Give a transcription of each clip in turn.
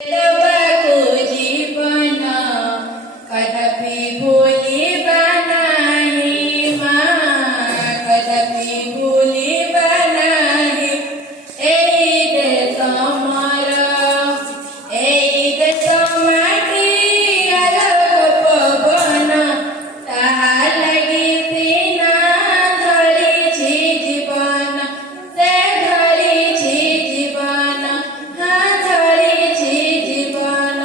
तवको जीवन कदापि भूलिबा नाही माँ, कदापि भूलिबा नाही। एई देश मोर, एई देश माटी अलग पवन, ताहा लगि सीना धरिछि जीवन, से धरिछि जीवन, हाँ धरिछि जीवन।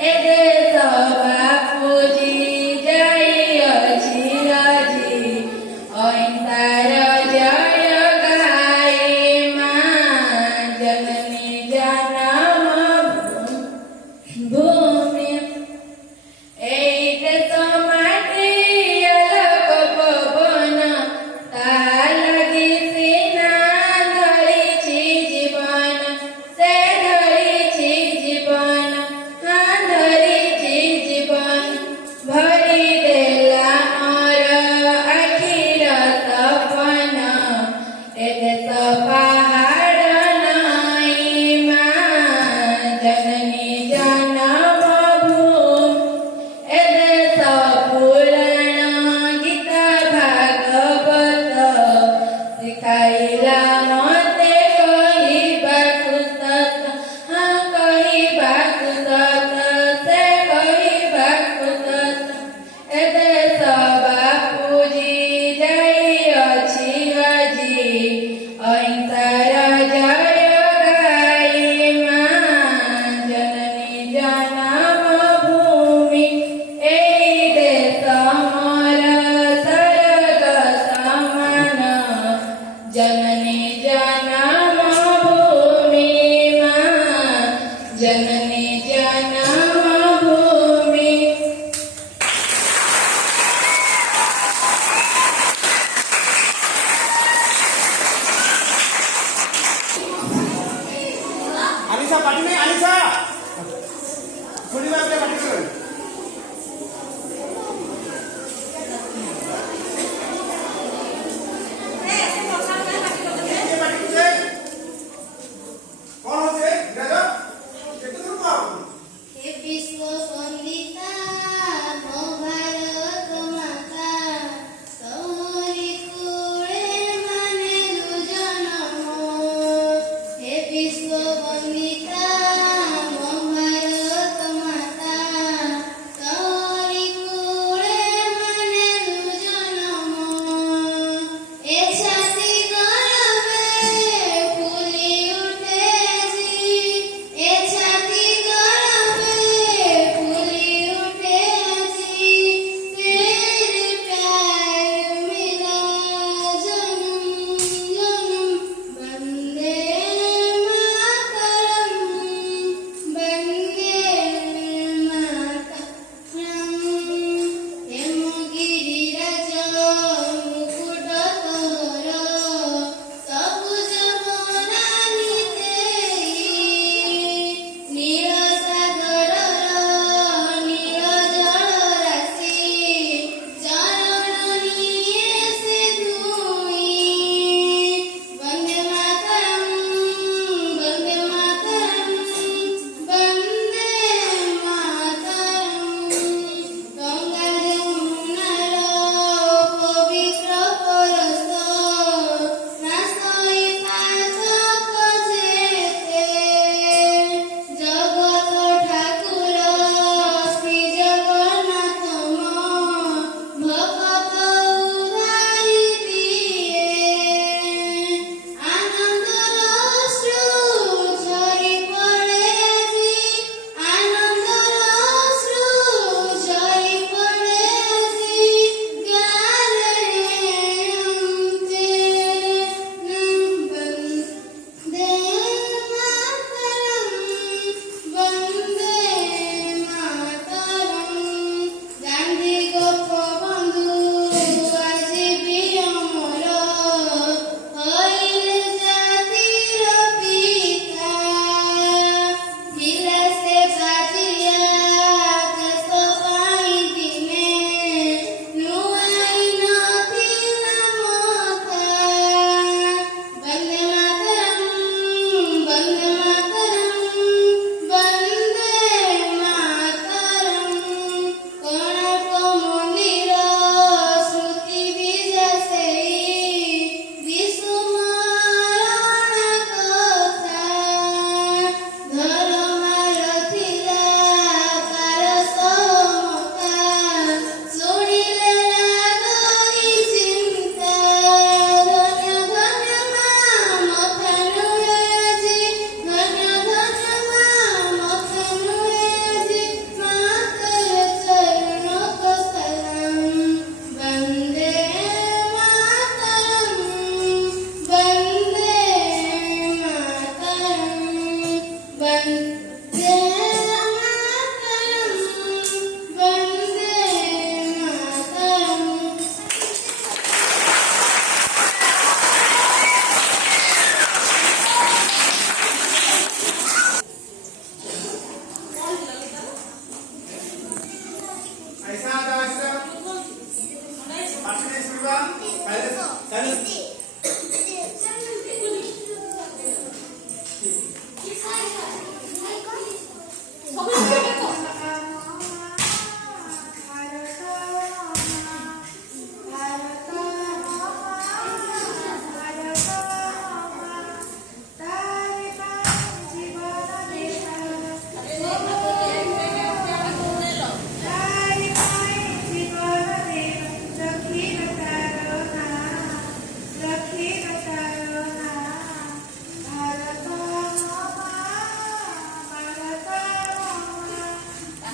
ए देश बापूजी जाइअछि আজি, अहिंसार जय गाए माँ, जननी जनम भूमि। एई देश माटी अलग पवन, ताहा लगि सीना धरिछि जीवन, से धरिछि जीवन, हाँ धरिछि जीवन। भरि देला मोर आखिर सपन, ए देश पहाड़ नाई माँ, जननी जनम भूमि। ए देश पुराण गीता भागवत, शिखाइला मते कहिबाकु सत, हाँ कहिबाकु सत, से कहिबाकु सत। ए देश बापूजी जाइअछि আজি, अहिंसार जय गाए माँ, जननी जनम भूमि। एई देश मोर स्वर्ग समान, जननी जनम भूमि माँ, जननी जनम भूमि। अनिशा पाठी में, अनिशा थोड़ी बार अपने पाठी में कौन होते दादा कितने दूर का हे विश्व वंदिता मो भारत माता, तोरी कुळे मानेलु जनम। हे विश्व वंदिता मो भारत माता,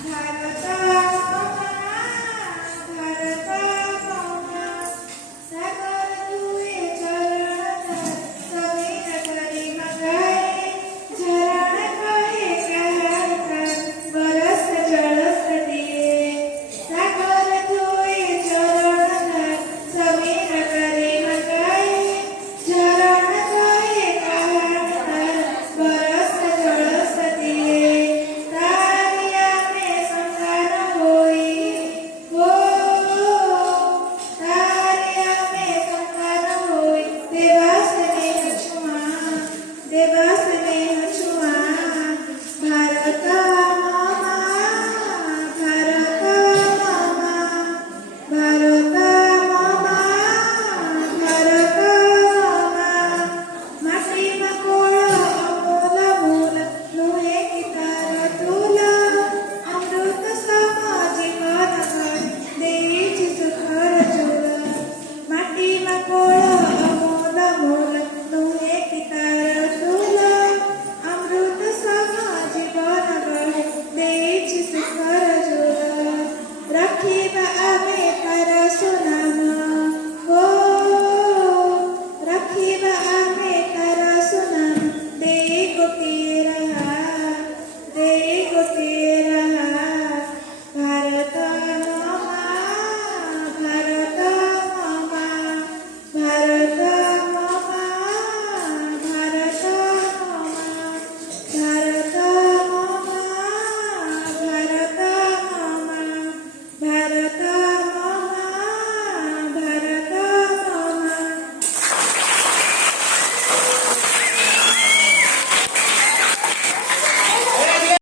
धर्म